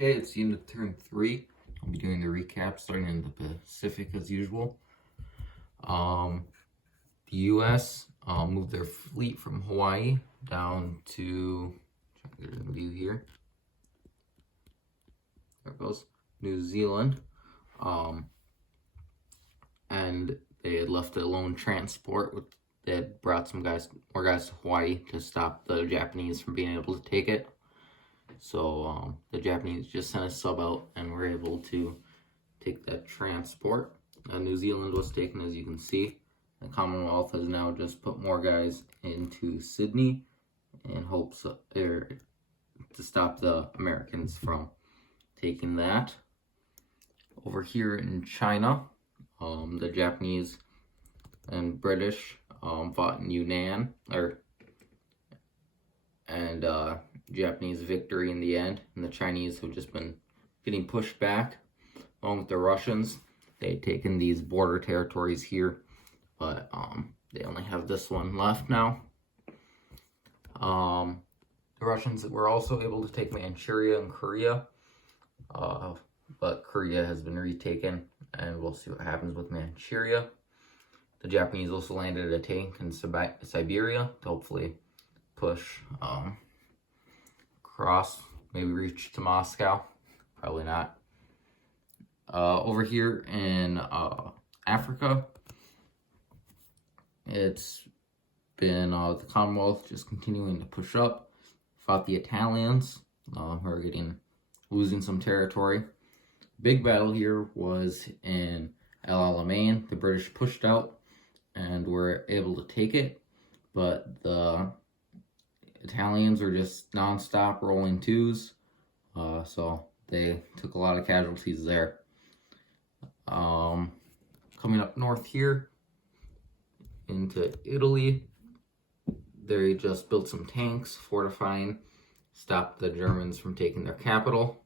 Okay, it's the end of turn 3. I'll be doing the recap starting in the Pacific as usual. The U.S. Moved their fleet from Hawaii down to, trying to get a view here. There it goes, New Zealand. And they had left a lone transport. They had brought more guys to Hawaii to stop the Japanese from being able to take it. So the Japanese just sent a sub out and were able to take that transport. New Zealand was taken, as you can see. The Commonwealth has now just put more guys into Sydney in hopes to stop the Americans from taking that. Over here in China, the Japanese and British fought in Yunnan, and Japanese victory in the end, and the Chinese have just been getting pushed back along with the Russians. They had taken these border territories here, but they only have this one left now. The Russians were also able to take Manchuria and Korea, but Korea has been retaken, and we'll see what happens with Manchuria. The Japanese also landed a tank in Siberia to hopefully push across, maybe reach to Moscow. Probably not. Over here in Africa, it's been the Commonwealth just continuing to push up. Fought the Italians, who are losing some territory. Big battle here was in El Alamein. The British pushed out and were able to take it, but the Italians were just non-stop rolling twos, so they took a lot of casualties there. Coming up north here into Italy, they just built some tanks, fortifying, stopped the Germans from taking their capital.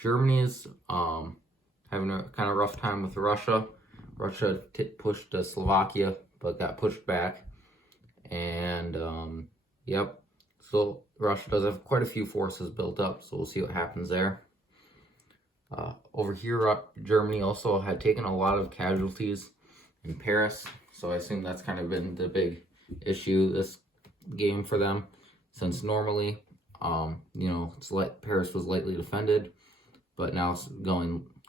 Germany's having a kind of rough time with Russia. Russia pushed to Slovakia, but got pushed back. And, so Russia does have quite a few forces built up, so we'll see what happens there. Over here, Germany also had taken a lot of casualties in Paris, so I assume that's kind of been the big issue this game for them, since normally, Paris was lightly defended, but now it's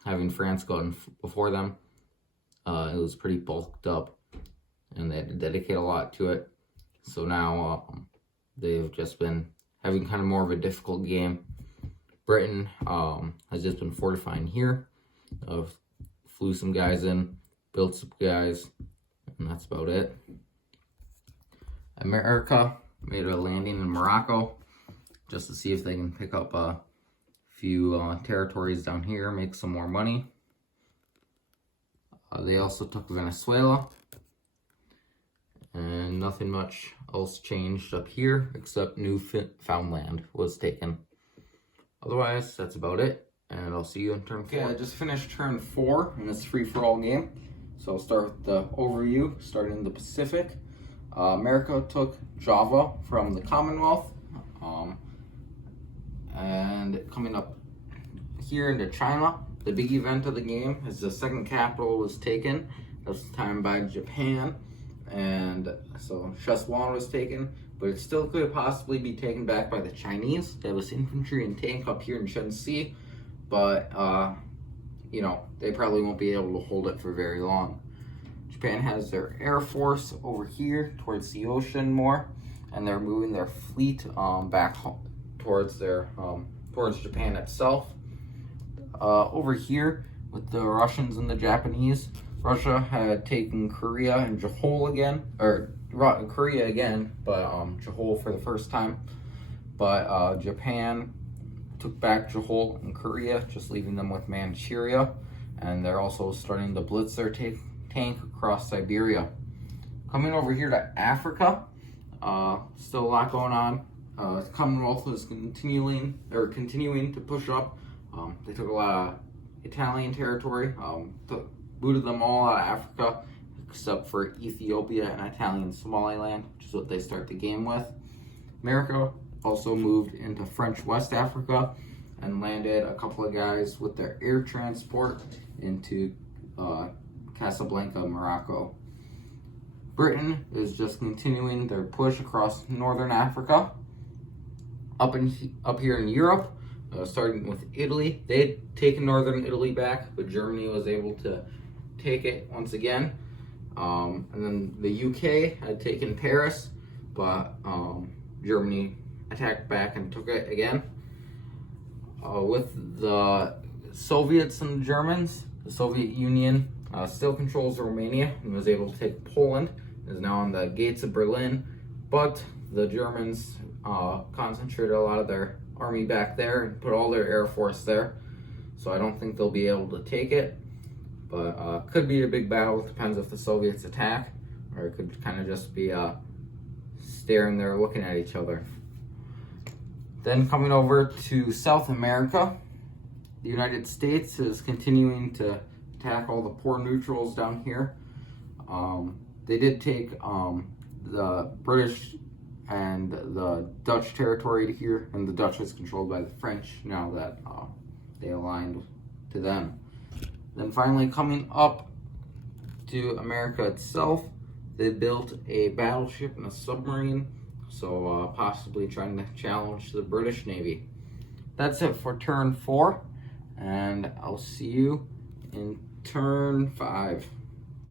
having France going before them. It was pretty bulked up, and they had to dedicate a lot to it. So now they've just been having kind of more of a difficult game. Britain has just been fortifying here. Flew some guys in, built some guys, and that's about it. America made a landing in Morocco just to see if they can pick up a few territories down here, make some more money. They also took Venezuela, and nothing much else changed up here except Newfoundland was taken. Otherwise, that's about it, and I'll see you in turn 4. Okay, I just finished turn 4 in this free-for-all game, so I'll start with the overview, starting in the Pacific. America took Java from the Commonwealth, and coming up here into China, the big event of the game is the second capital was taken, this time by Japan, and so Szechuan was taken, but it still could possibly be taken back by the Chinese. There was infantry and tank up here in Shenxi, but they probably won't be able to hold it for very long. Japan has their air force over here towards the ocean more, and they're moving their fleet back towards Japan itself. Over here with the Russians and the Japanese, Russia had taken Korea and Johor again, Korea again, but Johor for the first time. But Japan took back Johor and Korea, just leaving them with Manchuria, and they're also starting to blitz their tank across Siberia. Coming over here to Africa, still a lot going on. The Commonwealth is continuing to push up. They took a lot of Italian territory, booted them all out of Africa, except for Ethiopia and Italian Somaliland, which is what they start the game with. America also moved into French West Africa, and landed a couple of guys with their air transport into Casablanca, Morocco. Britain is just continuing their push across northern Africa. Up here in Europe, starting with Italy, they'd taken northern Italy back, but Germany was able to take it once again. And then the UK had taken Paris, but Germany attacked back and took it again. With the Soviets and the Germans, the Soviet Union still controls Romania and was able to take Poland, is now on the gates of Berlin, but the Germans concentrated a lot of their army back there and put all their air force there, so I don't think they'll be able to take it, but could be a big battle. Depends if the Soviets attack, or it could kind of just be staring there looking at each other. Then coming over to South America, the United States is continuing to attack all the poor neutrals down here. They did take the British and the Dutch territory here, and the Dutch is controlled by the French now that they aligned to them. Then finally coming up to America itself, they built a battleship and a submarine, so possibly trying to challenge the British Navy. That's it for turn 4, and I'll see you in turn 5.